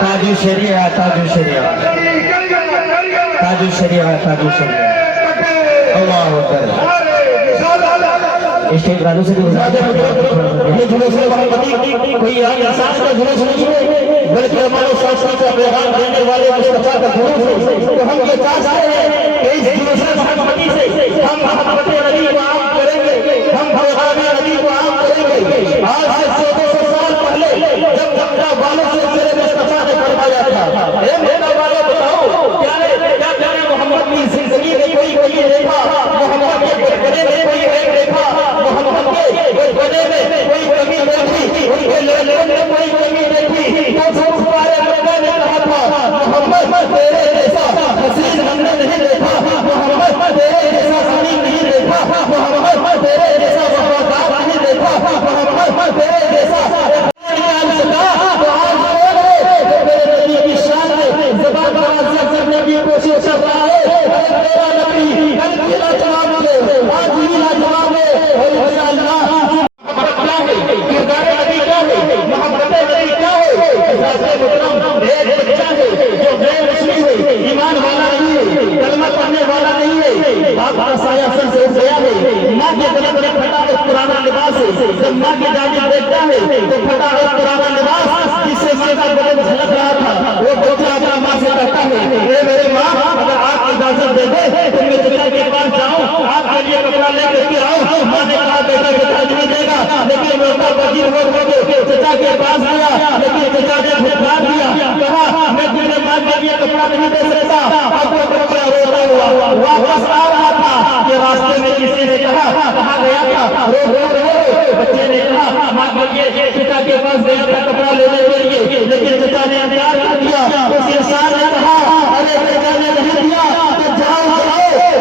تاج الشریعہ تاج الشریعہ تاج الشریعہ تاج الشریعہ اللہ اکبر stage والوں سے بھی گزارتے ہیں یہ جلوس محمدی کوئی یہاں انسان کا جلوس نہیں ہے بلکہ ہمارے ساتھ کا پیغام دینے والے مصطفیٰ کا جلوس ہے تو ہم یہ چاہتے ہیں کہ اس جلوس محمدی سے ہم محبت نبی کو عام کریں گے ہم پیغام نبی کو عام کریں گے آج سے 200 سال پہلے جب مکہ والوں سے میرے مصطفیٰ نے فرمایا تھا اے مکہ والوں بتاؤ کیا پیارے محمد کی زندگی میں کوئی ولی دیکھا محمد کے گھرے میں کوئی ایک دیکھا محمد کے گھرے میں کوئی کمی دیکھی ان کے لینے میں کوئی کمی دیکھی تو سب سارے مکہ نے کہا تھا محمد تیرے جیسا حسین ہم نے نہیں دیکھا محمد تیرے جیسا سمین نہیں دیکھا محمد تیرے جیسا وفادار نہیں دیکھا محمد تیرے جیسا کوشش کر رہا ہے تیرا نبی کل کلا جواب دے آج ہی لا جواب دے انشاءاللہ محبت کیا ہے کردار نبی کیا ہے محبت نبی کیا ہے حضرت محترم ایک بچہ ہے جو غیر مسلم ہے ایمان والا نہیں ہے کلمہ پڑھنے والا نہیں ہے باپ کا سایہ سر سے اٹھ گیا ہے ماں کے گلے میں پھٹا ایک پرانا لباس ہے جب ماں کی جانب دیکھتا ہے تو پھٹا ایک پرانا لباس جس سے ماں کا گلے جھلک رہا تھا وہ بچہ اپنا ماں سے کہتا ہے اے میرے ماں اگر آپ اجازت دے دے تو میں چچا کے پاس جاؤں آپ کے لیے کپڑا لے کر کے آؤں ماں نے کہا بیٹا چچا نہیں دے گا لیکن موقع وزیر ہو کے چچا کے پاس گیا لیکن چچا نے پھٹکار دیا کہا میں تمہیں ماں کے لیے کپڑا نہیں دے سکتا اب وہ کپڑا روتا ہوا واپس آ رہا تھا کہ راستے میں کسی نے کہا کہاں گیا تھا رو بچے نے کہا ماں کے لیے چچا کے پاس گیا تھا کپڑا لینے کے لیے لیکن چچا نے انکار کر دیا اس انسان نے کہا ارے چچا نے نہیں دیا تو جاؤ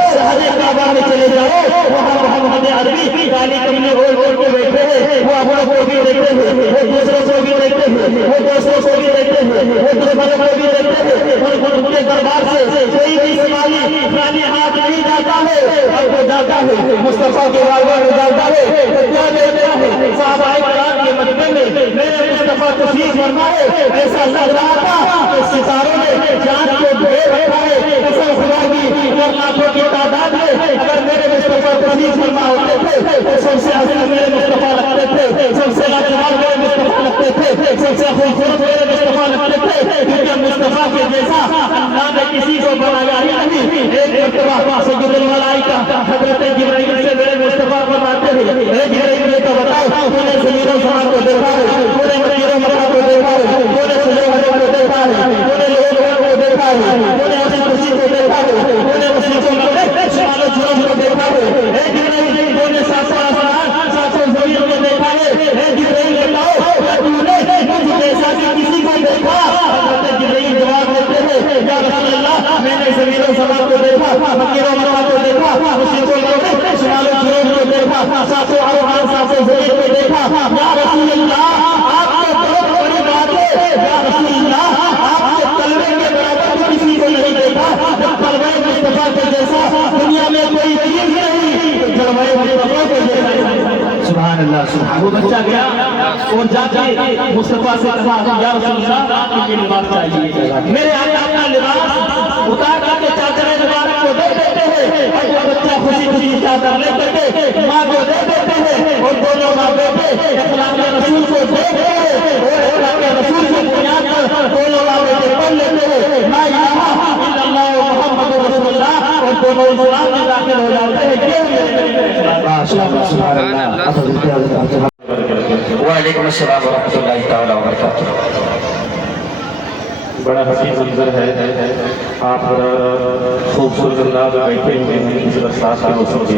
شہر کعبہ میں چلے جاؤ وہاں محمد عربی کالی کملی اوڑھ کے بیٹھے ہیں وہ اپنوں کو بھی دیکھتے ہیں وہ دوسروں کو بھی دیکھتے ہیں وہ دوستوں کو بھی دیکھتے ہیں وہ دشمنوں کو بھی دیکھتے ہیں ان کے دربار سے کوئی بھی سوالی ہاتھ نہیں جاتا ہے اب وہ جاتا ہے مصطفیٰ کے والدہ میں جاتا ہے تو کیا دیکھتا ہے صحابہ کرام کے مجمع میں میرے مصطفیٰ تشریف فرما ہے ایسا لگ رہا تھا کہ ستاروں نے چاند کو ڈھیر رکھا ہے قسم خدا کی اور لاکھوں کی تعداد میں اگر میرے مصطفیٰ تشریف فرما ہوتے تھے تو سب سے حسین میرے مصطفیٰ لگتے تھے سب سے لاجواب میرے مصطفیٰ لگتے تھے سب سے خوبصورت میرے مصطفیٰ لگتے تھے کیونکہ مصطفیٰ کے جیسا اللہ نے کسی کو بنایا ہی نہیں ایک مرتبہ سید الملائکہ حضرت جبرائیل سے میرے مصطفیٰ کو باتیں ہیں اے جبرائیل یہ تو بتاؤ تو نے زمین و سماء کو دیکھا ہے تو نے مکہ و مکہ کو دیکھا ہے تو نے سلیمان کو دیکھا ہے تو نے لوگوں کو دیکھا ہے تو نے اسی کرسی کو دیکھا ہے تو نے اسی کو شمال و جنوب کو دیکھا ہے اے جبرائیل تو نے ساتوں آسمان ساتوں زمین کو دیکھا ہے اے جبرائیل بتاؤ کیا تو نے مجھ جیسا کسی کو دیکھا حضرت جبرائیل جواب دیتے ہیں یا رسول اللہ میں نے زمین و سماء کو دیکھا مکہ و مکہ کو دیکھا اسی کو شمال و جنوب کو دیکھا ساتوں آسمان ساتوں زمین کو دیکھا یا رسول اللہ آپ کو بہت بڑی بات ہے یا رسول اللہ آپ کے کلمے کے برابر کسی کو نہیں دیکھا جب کلمہ مصطفیٰ کے جیسا دنیا میں کوئی چیز نہیں تو کلمہ مصطفیٰ کے جیسا سبحان اللہ سبحان وہ بچہ گیا اور جا کے مصطفیٰ سے کہا یا رسول اللہ آپ کے لباس چاہیے میرے آقا اپنا لباس اتار کر کے چادر مبارک کو دے دیتے ہیں اور وہ بچہ خوشی خوشی چادر لے کر کے ماں کو دے دیتے ہیں اور دونوں ماں بیٹے اخلاق رسول کو دیکھتے ہیں اور اخلاق رسول کی بنیاد پر دونوں ماں بیٹے پڑھ لیتے ہیں لا الہ الا اللہ محمد رسول اللہ اور دونوں اسلام میں داخل ہو جاتے ہیں سبحان اللہ وعلیکم السلام ورحمۃ اللہ تعالی وبرکاتہ بڑا حسین منظر ہے آپ خوبصورت انداز میں بیٹھے ہوئے ہیں اس وقت ساتھ ہو سکے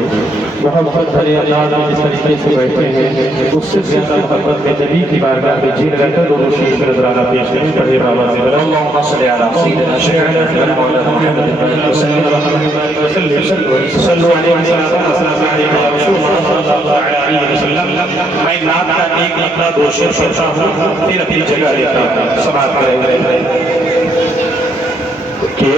محبت بھرے انداز میں جس طریقے سے بیٹھے ہیں اس سے زیادہ محبت میں نبی کی بارگاہ میں جی رہ کر دونوں شریف کا نظرانہ پیش کریں بڑے آواز میں اللہم صلی علی سیدنا شیخنا محمد وسلم صلو علیہ وسلم یا رسول اللہ صلی اللہ علیہ وسلم میں نعت کا ایک لقطہ دو شعر پڑھتا ہوں پھر اپنی جگہ لیتا ہوں سماعت کریں کہ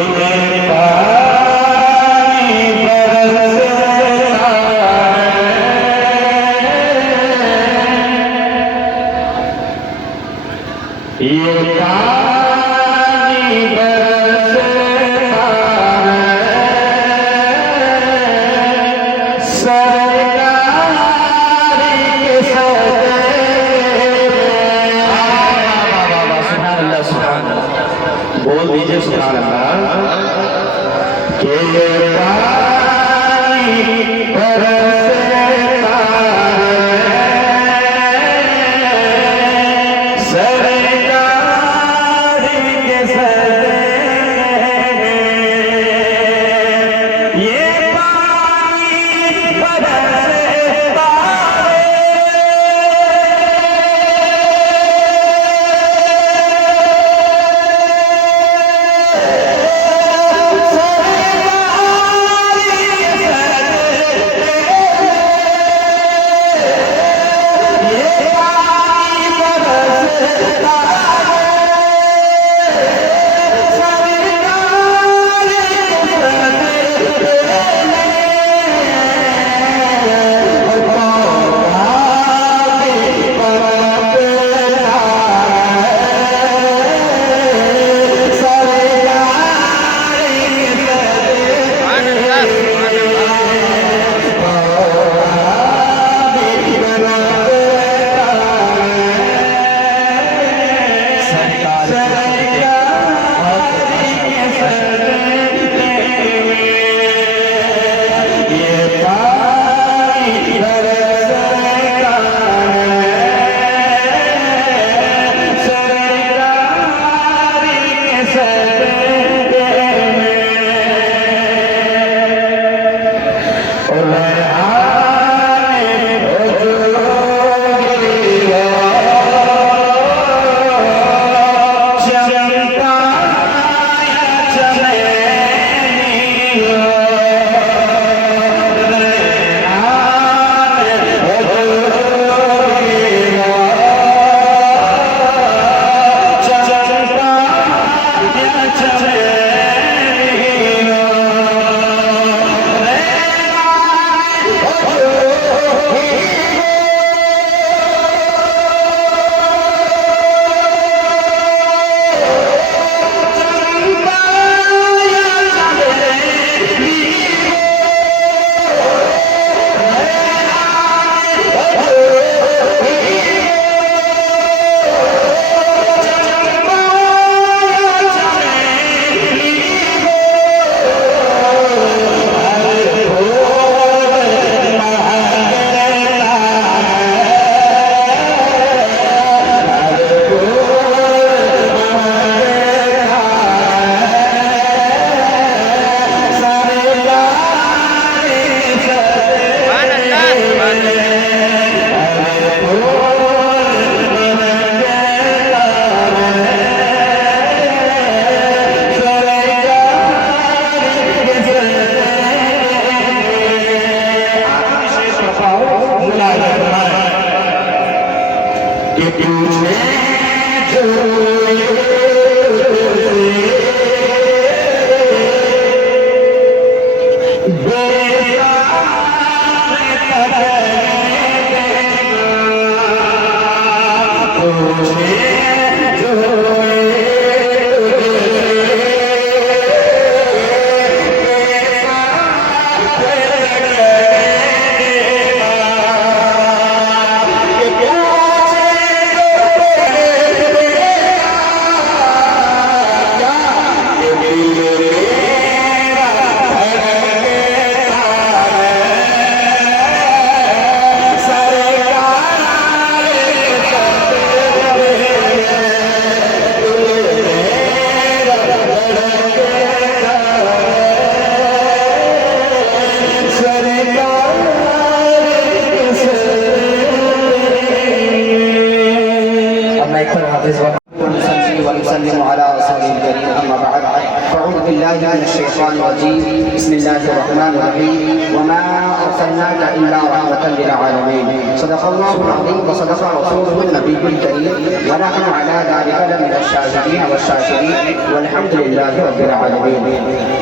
بسم الله الرحمن الرحيم وما أرسلناك إلا رحمة للعالمين صدق الله العظيم وصدق رسوله النبي الكريم ونحن على ذلك لمن الشاهدين والشاكرين والحمد لله رب العالمين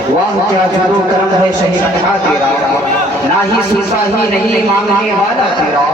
واہ کیا جود و کرم ہے شہید تیرا نہ ہی سیسا ہی نہیں مانگنے والا تیرا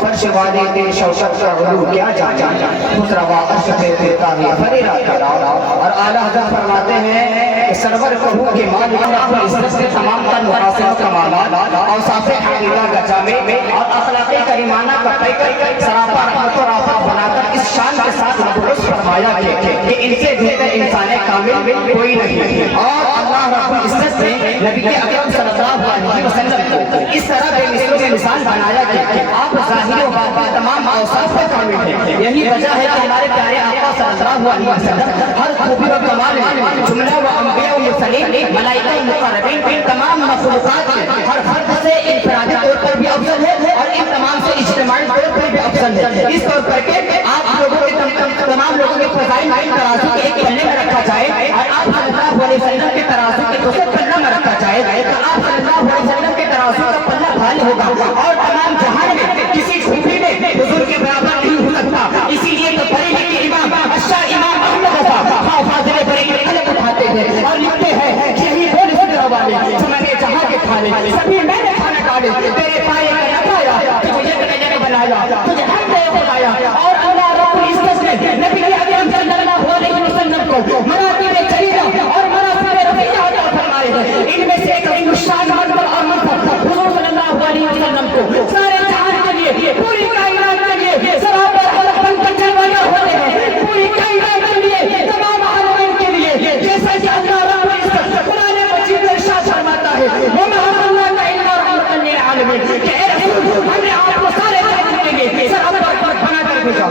فرش والے تیرے شوشت کا علو کیا جانا اس روا عرش پہ پھرتا ہے فریرا تیرا اور اعلیٰ حضرت فرماتے ہیں کہ سرور کہوں کہ مالک اللہ عزت سے تمام تن محاسن کمالات اوصاف حقیقہ کا جامع اور اخلاق کریمانہ کا پیکر سراپا رحمت و رافت بنا کر اس شان کے ساتھ مبعوث فرمایا کہ ان سے بہتر انسان کامل کوئی نہیں اور اللہ رب العزت نے نبی اکرم صلی اللہ علیہ وسلم کو اس طرح بے مثل میں مثال بنایا کہ آپ ظاہر و باطن تمام اوصاف کا کامل ہیں یہی وجہ ہے کہ ہمارے پیارے آقا صلی اللہ علیہ وسلم ہر خوبی و کمال میں جملہ و انبیاء و مرسلین ملائکہ و مقربین تمام مخلوقات میں ہر فرد سے انفرادی طور پر بھی افضل ہے اور ان تمام سے اجتماعی طور پر بھی افضل ہے اس طور پر کہ آپ لوگوں کے تمام لوگوں کے فضائل ترازو کے ایک پلے میں رکھا جائے اور آپ صلی اللہ علیہ وسلم کے ترازو کے دوسرے پلے میں رکھا جائے تو آپ صلی اللہ علیہ وسلم کے ترازو کا پلہ بھاری ہوگا اور تمام جہان میں کسی خوبی میں حضور کے برابر نہیں ہو سکتا اسی لیے تو بریلی کے امام اشار امام احمد رضا فاضل بریلی کے قلم اٹھاتے ہیں اور لکھتے ہیں یہی بول فکر والے جو میں نے جہاں کے کھانے سبھی میں نے کھانا کھانے تیرے پائے کا نہ پایا تجھے جگہ بنایا تجھے ہم نے بنایا اور اللہ رب العزت نے نبی اکرم صلی اللہ علیہ وسلم کو مراتب جلیلہ اور مراتب رفیعہ عطا فرمائے ہیں ان میں سے ایک عظیم الشان مرتبہ اور منصب حضور صلی اللہ علیہ وسلم کو سارے جہان کے لیے پوری کائنات کے لیے سراپا اور پن پر جلوہ ہوتے ہیں پوری کائنات کے لیے تمام عالمین کے لیے جیسا کہ اللہ رب العزت قرآن مجید میں ارشاد فرماتا ہے وَمَا أَرْسَلْنَاكَ إِلَّا رَحْمَةً لِّلْعَالَمِينَ کہ اے رسول ہم نے آپ کو سارے کائنات کے لیے سراپا بنا کر بھیجا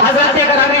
حضرت گرامی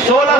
16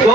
2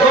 2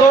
2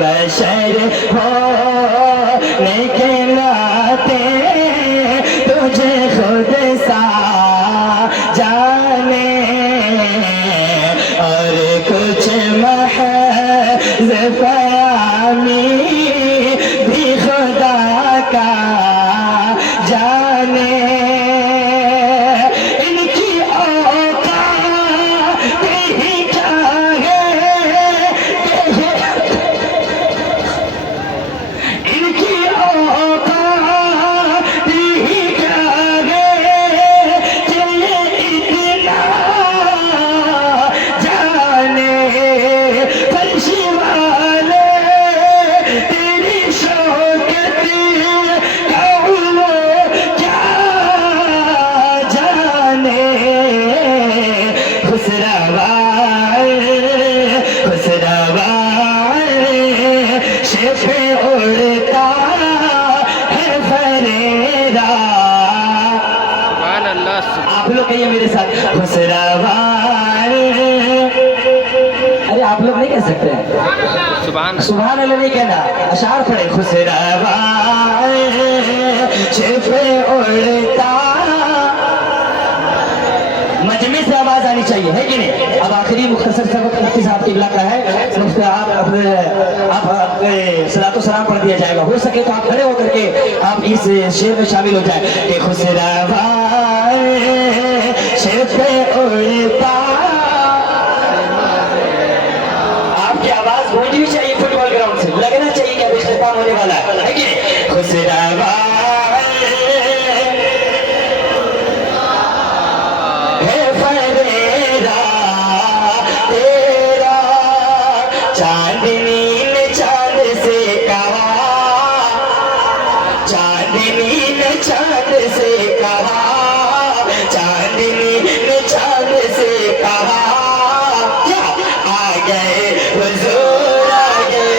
بشر ہونے کے ناطے تجھے خود سا جانے اور کچھ محض فہمی بھی خدا کا جانے ان کی اوقات ہی کیا ہے ان کی اوقات ہی کیا ہے کہ یہ اتنا جانے فرشی والے تیری شوکت کا وہ کیا جانے شف اڑتا ہے فریدا. آپ لوگ کہیے میرے ساتھ خسروان. ارے آپ لوگ نہیں کہہ سکتے ہیں سبحان اللہ نہیں کہنا, اشعار پڑھے. خسروان شف اڑتا, مجمع سے آواز آنی چاہیے ہے کہ نہیں. اب آخری مختصر سبق مفتی صاحب کی علاقہ ہے, آپ صلاۃ و سلام پڑھ دیا جائے گا. ہو سکے تو آپ کھڑے ہو کر کے آپ اس شعر میں شامل ہو جائیں کہ خسروان شف اڑتا. آپ کی آواز گونجنی چاہیے, فٹ بال گراؤنڈ سے لگنا چاہیے کہ اب اختتام ہونے والا ہے کہ نہیں. خسروان چاندنی نے چاند سے کہا, چاندنی نے چاند سے کہا, چاندنی نے چاند سے کہا, کیا آ گئے حضور, آ گئے,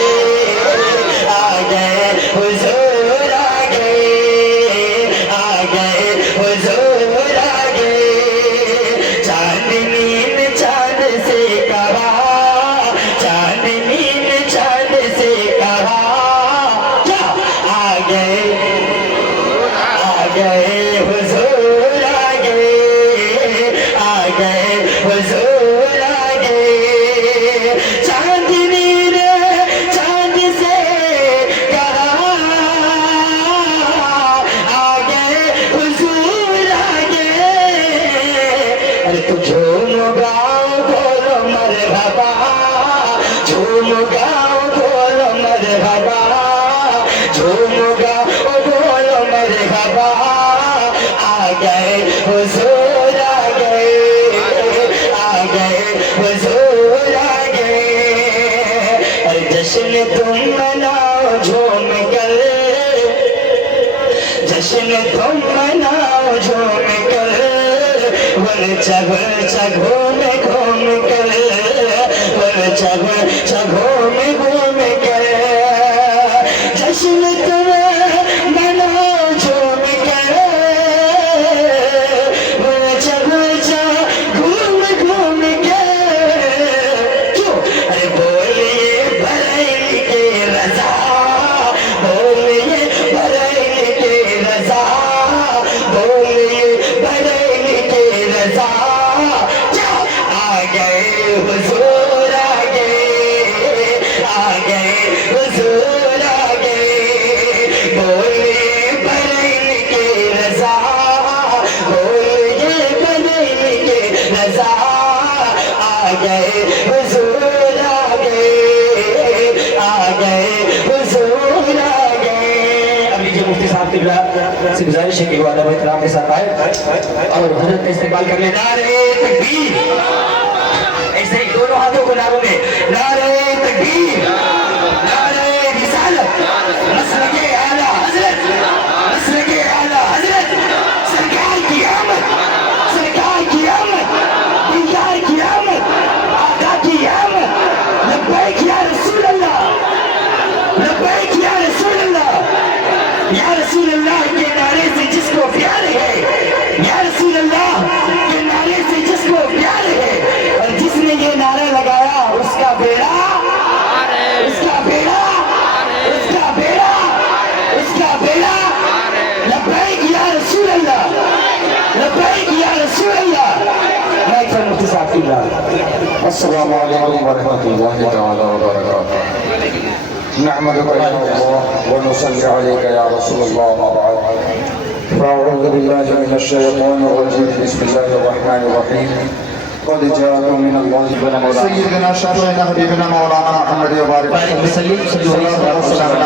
آ گئے حضور, آ گئے, آ گئے حضور, آ گئے. چاندنی نے چاند سے کہا, چاندنی نے چاند سے کہا, کیا آ گئے, آ گئے حضور, آ گئے, آ گئے حضور, آ گئے. چاندنی نے چاند سے کہا, آ گئے حضور, آ گئے. ارے تو جھوم گاؤ بولو مرحبا, جھوم گاؤ بولو مرحبا, جھوم گاؤ بولو مرحبا. آ گئے حضور, آ گئے, آ گئے حضور, آ گئے. ارے جشن تم مناؤ جھوم کر, جشن تم مناؤ جھوم کر, ورچہ گھوم گھوم کر, ورچہ گھوم گھوم کر. جشن تم مناؤ جھوم کر, ورچہ گھوم گھوم کر. کیوں, ارے بولیے بریلی کے رضا, بولیے بریلی کے رضا, بولیے بریلی کے رضا. کیا آ گئے حضور, آ گئے, آ گئے حضور, آ گئے. بولیے بریلی کے رضا, بولیے بریلی کے رضا. آ گئے حضور, آ گئے, آ گئے حضور, آ گئے. اب لیجیے مفتی صاحب کی سے گزارش ہے کہ وہ ادب احترام کے ساتھ آئے اور حضرت کا استقبال کر لیں. نعرہ تکبیر, ایسے ہی دونوں ہاتھوں کو نعروں میں. نعرہ تکبیر, نعرہ رسالت, مسلک اعلیٰ حضرت, مسلک اعلیٰ حضرت. سرکار کی آمد, سرکار کی آمد, دیدار کی آمد, آقا کی آمد. لبیک یا رسول اللہ, لبیک یا رسول اللہ. یا رسول اللہ کے نعرے سے جس کو پیار ہے, یا رسول اللہ کے نعرے سے جس کو پیار ہے, اور جس نے یہ نعرہ لگایا اس کا بیڑا, اس کا بیڑا الله. السلام عليكم ورحمة الله تعالى وبركاته. نحمدك يا الله ونصلي عليك يا رسول الله ما بعد. فأعوذ بالله من الشيطان الرجيم. بسم الله الرحمن الرحيم. قد جاءكم من الله سيدنا شفيعنا حبيبنا مولانا محمد وبارك وسلم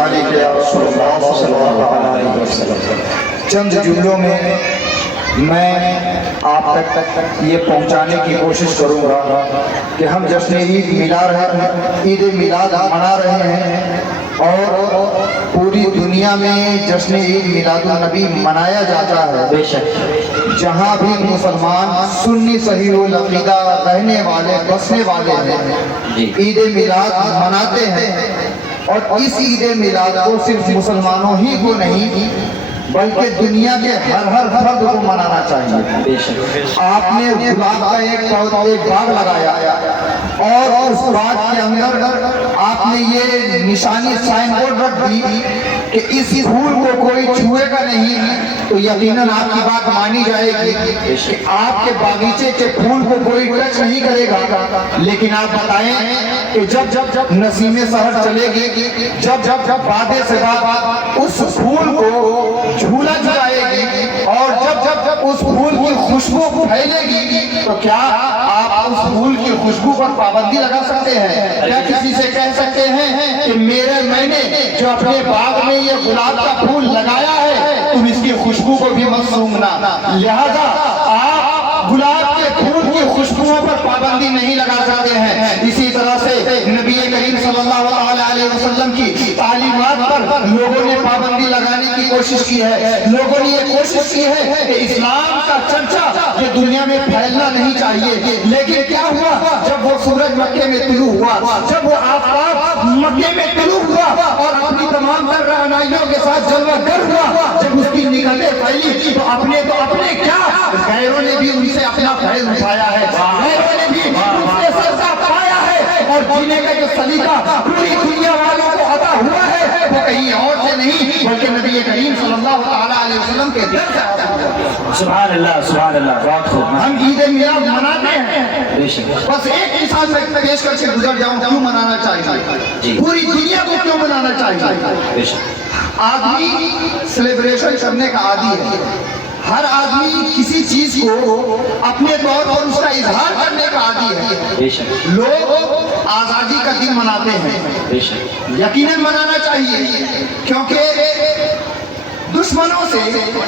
عليك يا رسول الله صلى الله عليه وسلم. چند جملوں میں میں آپ تک یہ پہنچانے کی کوشش کروں گا کہ ہم جشن عید عید میلاد منا رہے ہیں اور پوری دنیا میں جشن عید میلاد النبی منایا جاتا ہے. بے شک جہاں بھی مسلمان سنی صحیح العقیدہ رہنے والے بسنے والے ہیں عید میلاد مناتے ہیں. اور اس عید میلاد کو صرف مسلمانوں ہی کو نہیں بلکہ دنیا کے ہر فرد کو منانا چاہیے. آپ نے گلاب کا ایک باغ لگایا اور اس باغ کے اندر آپ نے یہ نشانی سائن بورڈ رکھ دی کہ اس پھول کو کوئی چھوئے گا نہیں، تو یقیناً آپ کی بات مانی جائے گی کہ آپ کے باغیچے کے پھول کو کوئی ٹچ نہیں کرے گا. لیکن آپ بتائیں کہ جب نسیم سحر چلے گی، جب بادے سے باد اس پھول کو جھولا جائے گی اور جب اس پھول کی خوشبو پھیلے گی، تو کیا آپ اس پھول کی خوشبو پر پابندی لگا سکتے ہیں؟ کیا کسی سے کہہ سکتے ہیں کہ میں نے جو اپنے باغ میں یہ گلاب کا پھول لگایا ہے تم اس کی خوشبو کو بھی مت سونگھنا؟ لہذا آپ گلاب کے پھول کی خوشبوؤں پر پابندی نہیں لگا سکتے ہیں. اسی طرح سے نبی کریم صلی اللہ علیہ وسلم کی تعلیمات پر لوگوں نے پابندی لگانے کی کوشش کی ہے. لوگوں نے یہ کوشش کی ہے کہ اسلام کا چرچا یہ دنیا میں پھیلنا نہیں چاہیے. لیکن کیا ہوا؟ جب وہ سورج مکے میں طلوع ہوا، جب وہ آفتاب مکے میں طلوع ہوا اور اپنی تمام تر رہنائیوں کے ساتھ جلوہ گر ہوا، جب اس کی نگاہیں پھیلی تو اپنے کیا غیروں نے بھی ان سے اپنا فیض اٹھایا ہے، غیروں نے بھی ان سے سزا پایا ہے. اور جینے کا جو سلیقہ پوری دنیا والوں کو عطا ہوا ہے وہ کہیں اور سے نہیں بلکہ نبی کریم صلی اللہ علیہ وسلم کے در سے عطا ہوا ہے. سبحان اللہ سبحان اللہ. بہت خوب. ہم عید میلاد مناتے ہیں. بس ایک مثال میں پیش کر کے گزر جاؤں کیوں منانا چاہیے، پوری دنیا کو کیوں منانا چاہیے. آدمی سیلیبریشن کرنے کا عادی ہے. ہر آدمی کسی چیز کو اپنے طور پر اس کا اظہار کرنے کا عادی ہے. لوگ آزادی کا دن مناتے ہیں، یقیناً منانا چاہیے، کیونکہ دشمنوں سے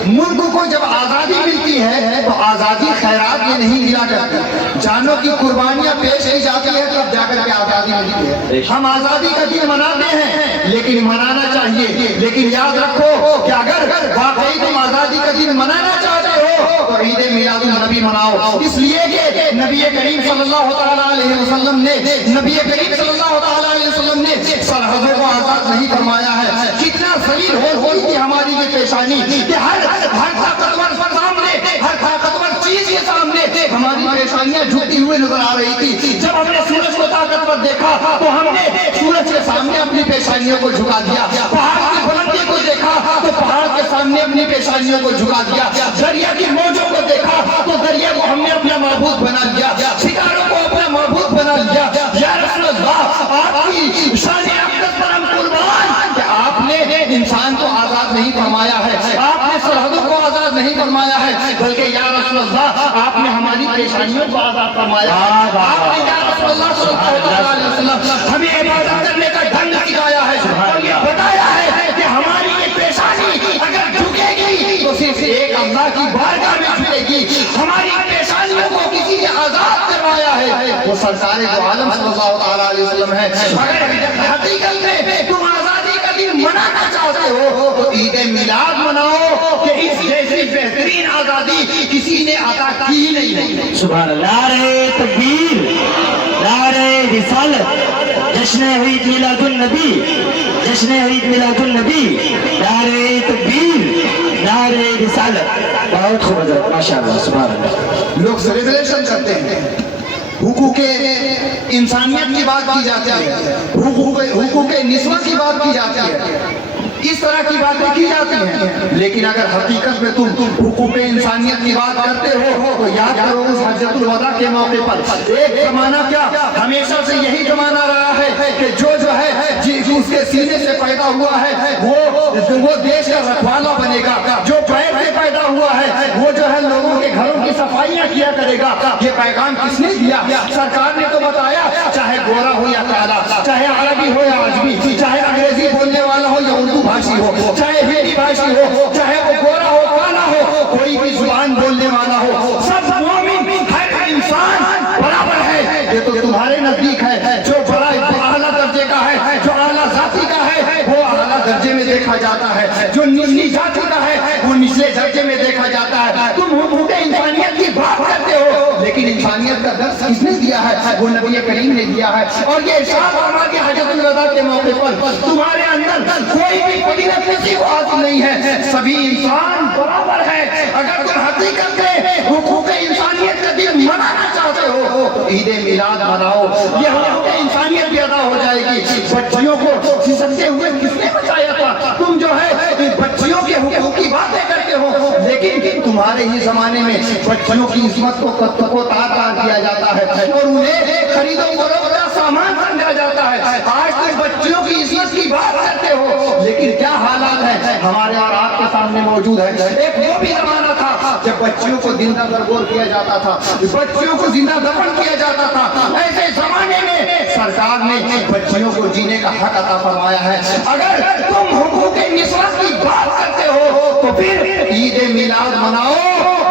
ملک کو جب آزادی ملتی ہے تو آزادی خیرات یہ نہیں ملا کرتی، جانوں کی قربانیاں پیش کی جاتی ہے تب جا کر کے آزادی ملتی ہے. ہم آزادی کا دن مناتے ہیں لیکن منانا چاہیے. لیکن یاد رکھو کہ اگر واقعی تم آزادی کا دن منانا چاہتے ہو تو عید میلاد النبی مناؤ. اس لیے کہ نبی کریم صلی اللہ علیہ وسلم نے سرحدوں کو آزاد نہیں فرمایا ہے. کتنا ذلیل ہوئی تھی ہماری یہ پیشانی کہ ہر طاقتور سامنے، ہر طاقتور چیز کے سامنے ہماری پیشانیاں جھکتی ہوئی نظر آ رہی تھی. جب ہم نے سورج کو طاقتور دیکھا تو ہم نے سورج کے سامنے اپنی پیشانیوں کو جھکا دیا. پہاڑ کی بلندی کو دیکھا تو پہاڑ کے سامنے اپنی پیشانیوں کو جھکا دیا. دریا کی موجوں کو دیکھا تو دریا کو ہم نے اپنا معبود بنا لیا، ستاروں کو اپنا معبود بنا لیا. یا رسول اللہ، آپ کی شان اقدس پر ہم قربان کہ آپ نے انسان کو آزاد نہیں فرمایا ہے، آپ نے سرحدوں کو آزاد نہیں فرمایا ہے، بلکہ یا رسول اللہ آپ نے ہماری پیشانیوں کو آزاد فرمایا ہے. آپ نے یا رسول اللہ صلی اللہ علیہ وسلم ہمیں عبادت کرنے کا ڈھنگ سکھایا ہے اور یہ بتایا ہے کہ ہماری یہ پیشانی اگر جھکے گی تو صرف ایک اللہ کی بارگاہ میں جھکے گی. ہماری پیشانیوں کو کسی نے آزاد کروایا ہے وہ سرکار دو عالم صلی اللہ علیہ وسلم ہے. اگر حقیقت میں تم آزادی کا دن منانا چاہتے ہو تو عید میلاد مناؤ کہ اس جیسی بہترین آزادی کسی نے عطا کی نہیں. سبحان اللہ. نعرہ تکبیر، نعرہ رسالت، جشن عید میلاد النبی، جشن عید میلاد النبی، نعرہ تکبیر، نعرہ رسالت. بہت خوب حضرت، ماشاءاللہ سبحان اللہ. لوگ سیلیبریشن کرتے ہیں، حقوق انسانیت کی بات کی جاتی ہے، حقوق نسواں کی بات کی جاتی ہے، اس طرح کی باتیں کی جاتی ہیں. لیکن اگر حقیقت میں تم حقوق انسانیت انسانیت کی بات کرتے ہو تو یاد کرو اس حجۃ الوداع کے موقع پر ایک زمانہ کیا ہمیشہ سے یہی زمانہ رہا ہے کہ جو ہے اس کے سینے سے پیدا ہوا ہے وہ دیش کا رکھوالا بنے گا، جو پیر سے پیدا ہوا ہے وہ جو ہے لوگوں کے گھروں کی صفائیاں کیا کرے گا۔ یہ پیغام کس نے دیا؟ سرکار نے تو بتایا، چاہے گورا ہو یا کالا، چاہے عربی ہو یا عجمی، چاہے انگریزی بولنے والا ہو یا اردو بھاشی ہو، چاہے ہندی بھاشی ہو، چاہے وہ گورا ہو کالا ہو، کوئی بھی زبان بولنے والا ہو، سب مومن ہر انسان برابر ہے۔ یہ تو تمہارے نزدیک ہے، جو بڑا اعلیٰ درجے کا ہے، جو اعلیٰ ذاتی کا ہے وہ اعلیٰ درجے میں دیکھا جاتا ہے، جو نچلی ذاتی کا ہے وہ نچلے درجے میں دیکھا جاتا ہے۔ تم حقوق انسانیت کی بات کرتے ہو، لیکن انسانیت کا درس کس نے دیا ہے؟ وہ نبی کریم نے دیا ہے۔ اور یہ ارشاد فرما کہ حجۃ الوداع کے موقع پر تمہارے اندر کوئی بھی فضیلت کسی کو حاصل نہیں ہے، سبھی انسان برابر ہے۔ اگر تم حقیقت میں حقوق انسانیت کا دن منانا چاہتے ہو تو عید میلاد مناؤ، یہ حقوق انسانیت بھی ادا ہو جائے گی۔ بچیوں کو کھسکتے ہوئے کس نے بچایا تھا؟ تم جو ہے بچیوں کے حقوق کی باتیں کرتے ہو، لیکن تمہارے ہی زمانے میں بچیوں کی عصمت کو تار کیا جاتا ہے اور انہیں خرید و فروخت کا سامان سمجھا جاتا ہے۔ آج تم بچیوں کی عصمت کی بات کرتے ہو، لیکن کیا حالات ہیں ہمارے اور آپ کے سامنے موجود ہے۔ ایک وہ بھی زمانہ تھا جب بچیوں کو زندہ درگور کیا جاتا تھا، بچیوں کو زندہ دفن کیا جاتا تھا۔ ایسے زمانے میں سرکار نے بچیوں کو جینے کا حق عطا فرمایا ہے۔ اگر تم حقوق نسوت کی بات کرتے ہو تو پھر عید میلاد مناؤ،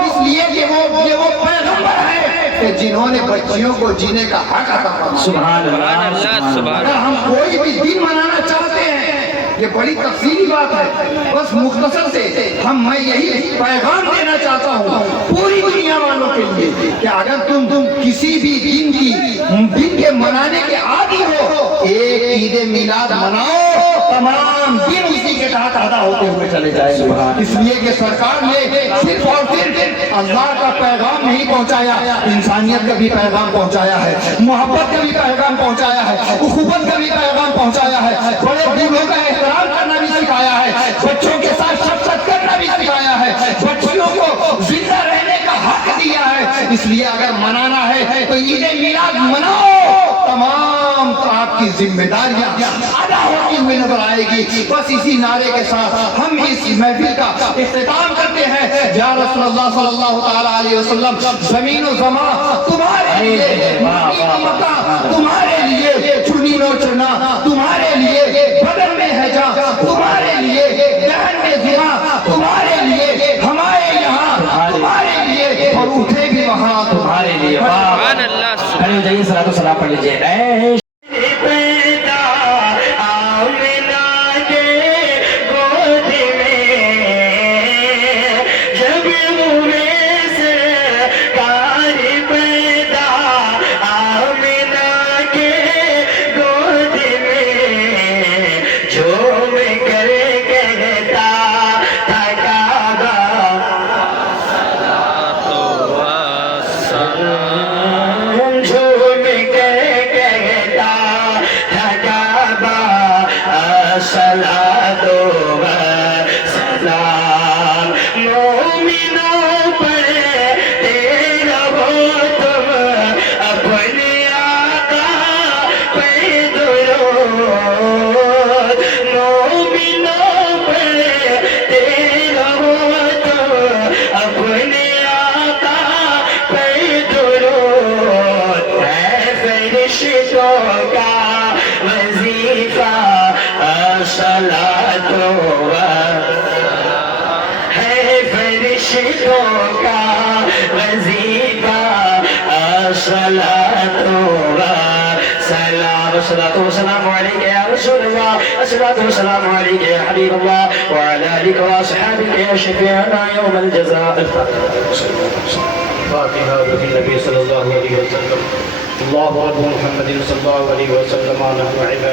اس لیے کہ وہ پیغمبر ہے کہ جنہوں نے بچیوں کو جینے کا حق عطا فرمایا۔ سبحان اللہ۔ اگر ہم کوئی بھی دن منانا چاہتے ہیں، یہ بڑی تفصیلی بات ہے، بس مختصر سے میں یہی پیغام دینا چاہتا ہوں پوری دنیا والوں کے لیے کہ اگر تم کسی بھی دن کے منانے کے عادی ہو، ایک عید میلاد مناؤ، تمام دن اسی کے تحت ادا ہوتے ہوئے چلے جائیں گے۔ اس لیے کہ سرکار نے صرف اور صرف اللہ کا پیغام نہیں پہنچایا، انسانیت کا بھی پیغام پہنچایا ہے، محبت کا بھی پیغام پہنچایا ہے، اخوت کا بھی پیغام پہنچایا ہے، بڑے بوڑھوں کا احترام کرنا بھی سکھایا ہے، بچوں کے ساتھ شفقت کرنا بھی سکھایا ہے، بچیوں کو زندہ رہنے کا حق دیا ہے۔ اس لیے اگر منانا ہے تو عید میلاد مناؤ، تمام آپ کی ذمہ داریاں ادا ہوتی ہوئی نظر آئے گی۔ بس اسی نعرے کے ساتھ ہم اس محفل کا اختتام کرتے ہیں۔ یا رسول اللہ صلی اللہ تعالی علیہ وسلم، زمین و زمان تمہارے لیے، مکہ تمہارے لیے، چنی و چنا تمہارے لیے، بدن میں ہے جان تمہارے لیے، دہن میں زما تمہارے لیے، ہمارے یہاں تمہارے لیے، اور اٹھے بھی وہاں تمہارے لیے۔ سبحان اللہ۔ کھڑے ہو جائیے، صلاۃ و سلام پڑھ لیجیے۔ الصلاة والسلام عليك يا رسول الله، الصلاة والسلام عليك يا حبيب الله، وعلى آلك وأصحابك يا شفيعنا يوم الجزاء. فاتحة بالنبي صلى الله عليه وسلم. الله رب محمد صلى الله عليه وسلم. نحن عباد